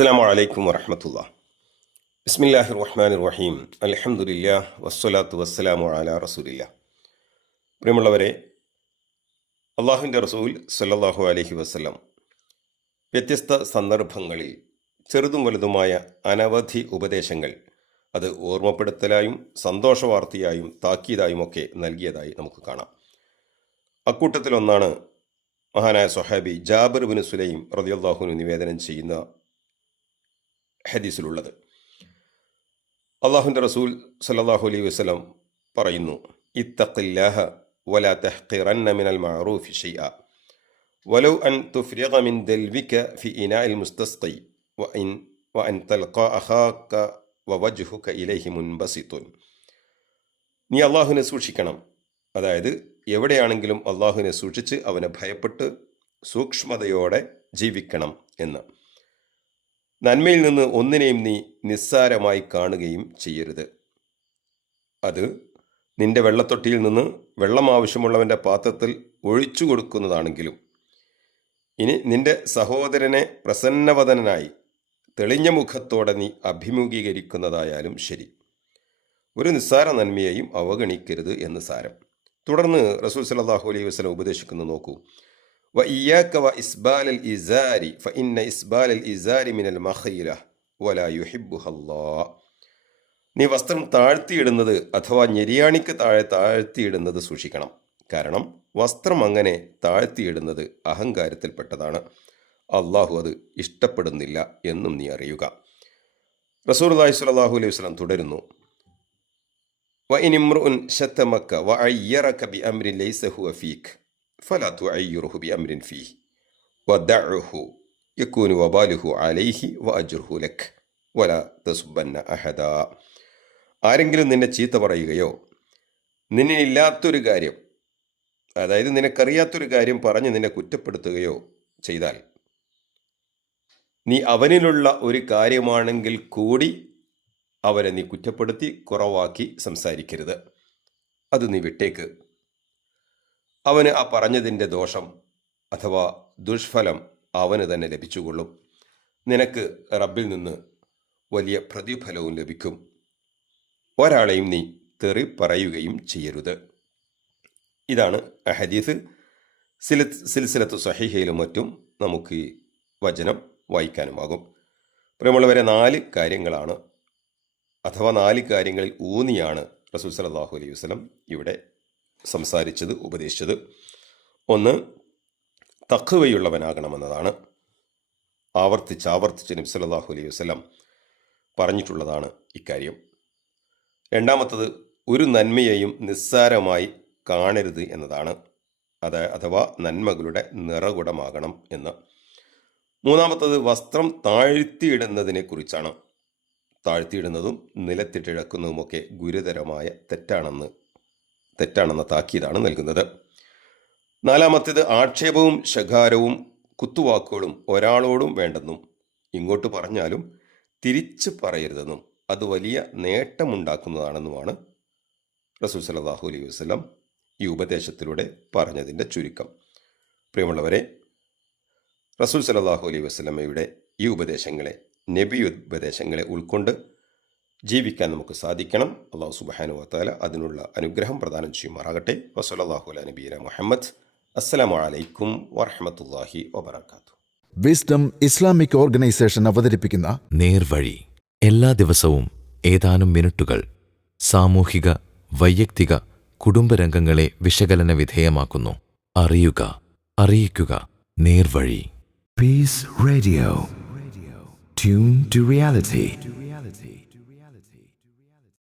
അസ്സലാമു അലൈക്കും വറഹ്മത്തുള്ളാഹി. ബിസ്മില്ലാഹിർ റഹ്മാനിർ റഹീം. അൽഹംദുലില്ലാഹ് വസ്സലാത്തു വസ്സലാമു അലാ റസൂലില്ലാഹ്. പ്രിയമുള്ളവരെ, അള്ളാഹുവിൻ്റെ റസൂൽ സല്ലല്ലാഹു അലൈഹി വസല്ലം വ്യത്യസ്ത സന്ദർഭങ്ങളിൽ ചെറുതും വലുതുമായ അനവധി ഉപദേശങ്ങൾ അത് ഓർമ്മപ്പെടുത്തലായും സന്തോഷവാർത്തയായും താക്കീതായുമൊക്കെ നൽകിയതായി നമുക്ക് കാണാം. അക്കൂട്ടത്തിലൊന്നാണ് മഹാനായ സ്വഹാബി ജാബിർ ബിൻ സുലൈം റളിയല്ലാഹു അൻഹു നിവേദനം ചെയ്യുന്ന ഹദീസിലുള്ളത്. അള്ളാഹുവിൻ്റെ റസൂൽ സല്ലല്ലാഹു അലൈഹി വസല്ലം പറയുന്നു, ഇത്തഖില്ലാഹ വലാ തഹ്ഖിറന്ന മിനൽ മഅറൂഫി ശൈഅ വലൗ അൻ തുഫ്രിഗ മിൻ ദൽവിക ഫി ഇനാഇൽ മുസ്തസ്ഖി വഅൻ തൽഖാ അഖാക വവജ്ഹുക ഇലൈഹി മുൻബസിത്തുൻ. നീ അള്ളാഹുവിനെ സൂക്ഷിക്കണം, അതായത് എവിടെയാണെങ്കിലും അള്ളാഹുവിനെ സൂക്ഷിച്ച് അവനെ ഭയപ്പെട്ട് സൂക്ഷ്മതയോടെ ജീവിക്കണം എന്ന്. നന്മയിൽ നിന്ന് ഒന്നിനെയും നീ നിസ്സാരമായി കാണുകയും ചെയ്യരുത്. അത് നിന്റെ വെള്ളത്തൊട്ടിയിൽ നിന്ന് വെള്ളം ആവശ്യമുള്ളവൻ്റെ പാത്രത്തിൽ ഒഴിച്ചു കൊടുക്കുന്നതാണെങ്കിലും, ഇനി നിന്റെ സഹോദരനെ പ്രസന്നവദനായി തെളിഞ്ഞ മുഖത്തോടെ നീ അഭിമുഖീകരിക്കുന്നതായാലും ശരി, ഒരു നിസ്സാര നന്മയെയും അവഗണിക്കരുത് എന്ന് സാരം. തുടർന്ന് റസൂൽ സല്ലല്ലാഹു അലൈഹി വസല്ലം ഉപദേശിക്കുന്നു, നോക്കൂ, വഇയ്യാക വഇസ്ബാലൽ ഇസാരി ഫഇന്ന ഇസ്ബാലൽ ഇസാരി മിനൽ മഖീല വലാ യുഹിബ്ബുഹല്ലാഹ്. നീ വസ്ത്രം താഴ്ത്തിയിടുന്നത് അഥവാ ഞെരിയാണിക്ക് താഴെ താഴ്ത്തിയിടുന്നത് സൂക്ഷിക്കണം. കാരണം വസ്ത്രം അങ്ങനെ താഴ്ത്തിയിടുന്നത് അഹങ്കാരത്തിൽപ്പെട്ടതാണ്. അള്ളാഹു അത് ഇഷ്ടപ്പെടുന്നില്ല എന്നും നീ അറിയുക. റസൂലുള്ളാഹി സ്വല്ലല്ലാഹു അലൈഹി വസല്ലം തുടരുന്നു, വഇൻ ഇംറുഉൻ ശതമക വഅയ്യറക ബിഅംരിൻ ലൈസ ഹുവ ഫീക ഫലാ തുഅയ്യിറുഹു ബിഅംരിൻ ഫീഹി വദഉഹു യകൂനു വബാലുഹു അലൈഹി വഅജ്റുഹു ലക വലാ തസുബ്ബന്ന അഹദാ. ആരെങ്കിലും നിന്നെ ചീത്ത പറയുകയോ നിന്നില്ലാത്തൊരു കാര്യം, അതായത് നിനക്കറിയാത്തൊരു കാര്യം പറഞ്ഞ് നിന്നെ കുറ്റപ്പെടുത്തുകയോ ചെയ്താൽ, നീ അവനിലുള്ള ഒരു കാര്യമാണെങ്കിൽ കൂടി അവരെ നീ കുറ്റപ്പെടുത്തി കുറവാക്കി സംസാരിക്കരുത്. അത് നീ വിട്ടേക്ക്. അവന് ആ പറഞ്ഞതിൻ്റെ ദോഷം അഥവാ ദുഷ്ഫലം അവന് തന്നെ ലഭിച്ചുകൊള്ളും. നിനക്ക് റബ്ബിൽ നിന്ന് വലിയ പ്രതിഫലവും ലഭിക്കും. ഒരാളെയും നീ തെറി പറയുകയും ചെയ്യരുത്. ഇതാണ് ആ ഹദീസ്. സിൽസിലത്തു സഹീഹയിലും മറ്റും നമുക്ക് ഈ വചനം വായിക്കാനുമാകും. പ്രിയമുള്ളവരെ, 4 കാര്യങ്ങളാണ് അഥവാ 4 കാര്യങ്ങളിൽ ഊന്നിയാണ് റസൂൽ സല്ലല്ലാഹു അലൈഹി വസല്ലം ഇവിടെ സംസാരിച്ചത്, ഉപദേശിച്ചത്. ഒന്ന്, തഖ്വയുള്ളവനാകണമെന്നതാണ്. ആവർത്തിച്ച് നബി സല്ലല്ലാഹു അലൈഹി വസല്ലം പറഞ്ഞിട്ടുള്ളതാണ് ഇക്കാര്യം. രണ്ടാമത്തത്, ഒരു നന്മയെയും നിസ്സാരമായി കാണരുത് എന്നതാണ്. അഥവാ നന്മകളുടെ നിറകുടമാകണം എന്ന്. മൂന്നാമത്തത്, വസ്ത്രം താഴ്ത്തിയിടുന്നതിനെ കുറിച്ചാണ്. താഴ്ത്തിയിടുന്നതും നിലത്തിട്ടിഴക്കുന്നതുമൊക്കെ ഗുരുതരമായ തെറ്റാണെന്ന താക്കീതാണ് നൽകുന്നത്. നാലാമത്തേത്, ആക്ഷേപവും ശകാരവും കുത്തുവാക്കുകളും ഒരാളോടും വേണ്ടെന്നും ഇങ്ങോട്ട് പറഞ്ഞാലും തിരിച്ച് പറയരുതെന്നും അത് വലിയ നേട്ടമുണ്ടാക്കുന്നതാണെന്നുമാണ് റസൂൽ സല്ലല്ലാഹു അലൈഹി വസല്ലം ഈ ഉപദേശത്തിലൂടെ പറഞ്ഞതിൻ്റെ ചുരുക്കം. പ്രിയമുള്ളവരെ, റസൂൽ സല്ലല്ലാഹു അലൈഹി വസല്ലമയുടെ ഈ ഉപദേശങ്ങളെ, നബി ഉപദേശങ്ങളെ ഉൾക്കൊണ്ട് ജീവിക്കാൻ നമുക്ക് സാധിക്കണം. അല്ലാഹു സുബ്ഹാനഹു വ തആല അതിനുള്ള അനുഗ്രഹം പ്രദാനം ചെയ്യുമാറാകട്ടെ. വസല്ലല്ലാഹു അലാ നബിയിന മുഹമ്മദ്. അസ്സലാമു അലൈക്കും വറഹ്മത്തുള്ളാഹി വബറകാതുഹു. വിസ്ഡം ഇസ്ലാമിക് ഓർഗനൈസേഷൻ അവതരിപ്പിക്കുന്ന നേർവഴി എല്ലാ ദിവസവും ഏതാനും മിനിറ്റുകൾ സാമൂഹിക, വൈയക്തിക, കുടുംബരംഗങ്ങളെ വിശകലന വിധേയമാക്കുന്നു. അറിയുക, അറിയിക്കുക. നേർവഴി. Peace Radio. Tune to reality.